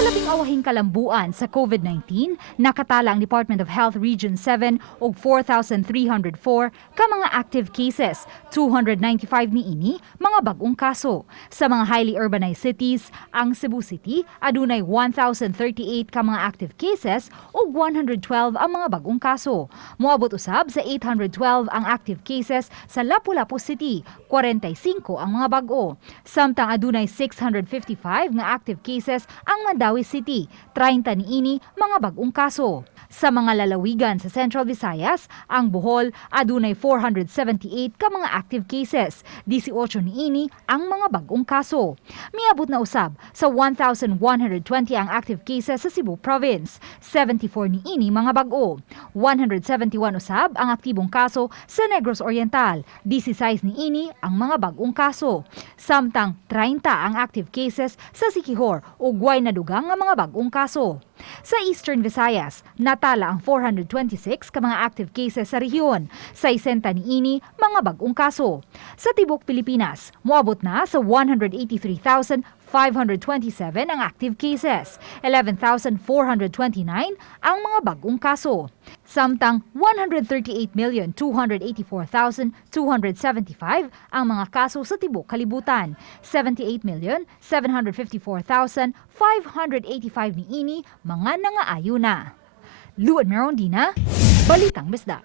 labing-awahing kalambuan sa COVID-19, nakatala ang Department of Health Region 7 og 4,304 ka mga active cases, 295 niini mga bagong kaso. Sa mga highly urbanized cities, ang Cebu City adunay 1,038 ka mga active cases ug 112 ang mga bagong kaso. Moabot usab sa 812 ang active cases sa Lapu-Lapu City, 45 ang mga bag-o. Samtang adunay 655 nga active cases ang Mandawi City, 30 niini mga bagong kaso. Sa mga lalawigan sa Central Visayas, ang Bohol adunay 478 ka mga active cases, 18 niini ang mga bagong kaso. Miabot na usab sa 1,120 ang active cases sa Cebu Province, 74 niini mga bag-o. 171 usab ang aktibong kaso sa Negros Oriental, 16 niini ang mga bagong kaso. Samtang 30 ang active cases sa Siquijor ug way nadugang nga mga bagong kaso. Sa Eastern Visayas, natala ang 426 ka mga active cases sa rehiyon, 60 niini mga bagong kaso. Sa tibok Pilipinas, moabot na sa 183,527 ang active cases, 11,429 ang mga bagong kaso. Samtang 138,284,275 ang mga kaso sa tibok kalibutan, 78,754,585 niini mga nangaayo na. Luan Merondina, Balitang Bisda.